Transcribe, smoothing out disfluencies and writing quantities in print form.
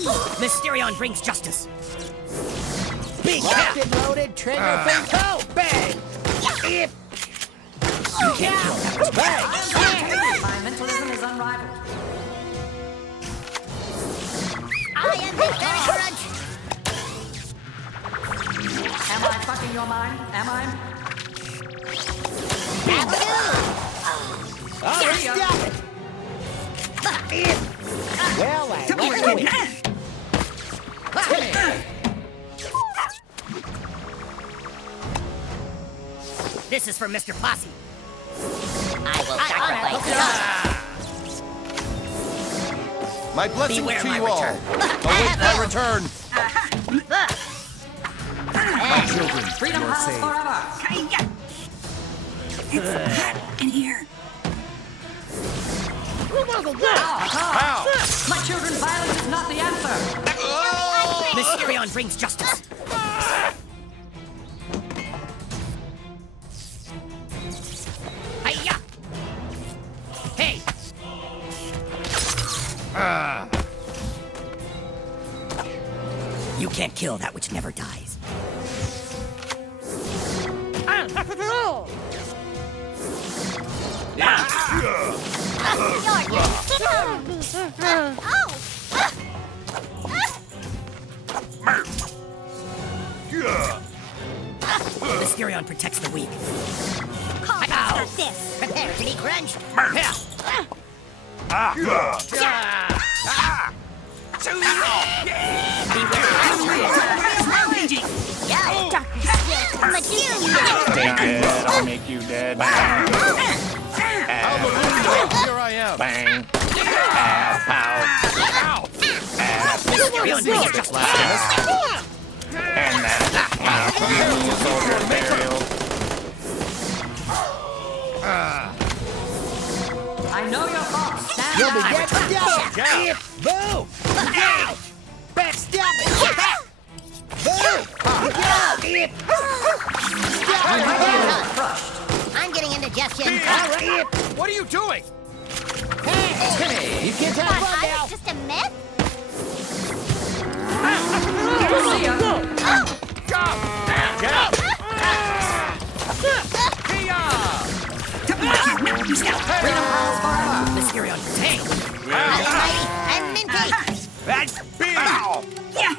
succeed. Mysterion brings justice. Big locked and loaded, trigger finger, bang! You can't kill that. Bang! My mentalism is unrivaled. I am the very crunch. Am I fucking your mind? Am I? All right, stop it! Well, I like it. This is for Mr. Posse. I will sacrifice. My blessings Beware to my you all. return. Await my return. My children, Freedom you are house saved. forever. It's hot in here. Ow! My children, violence is not the answer. Mysterion brings justice. Hiya! Hey! You can't kill that which never dies. Mysterion protects the weak. Call this. Prepare to be crunched. Yo, but you. Take it, I'll make you dead. Here I am. Bang. Pow. Mysterion brings justice. And that. Soldier burial. I know your thoughts. Stand You'll be down. dead to death. Boo! Backstab it! I'm getting indigestion. What are you doing? Hey, you can't have fun I now. was just a myth? See ya. Freedom house forever. Mysterion protects. I'm minty. That's big! Yeah.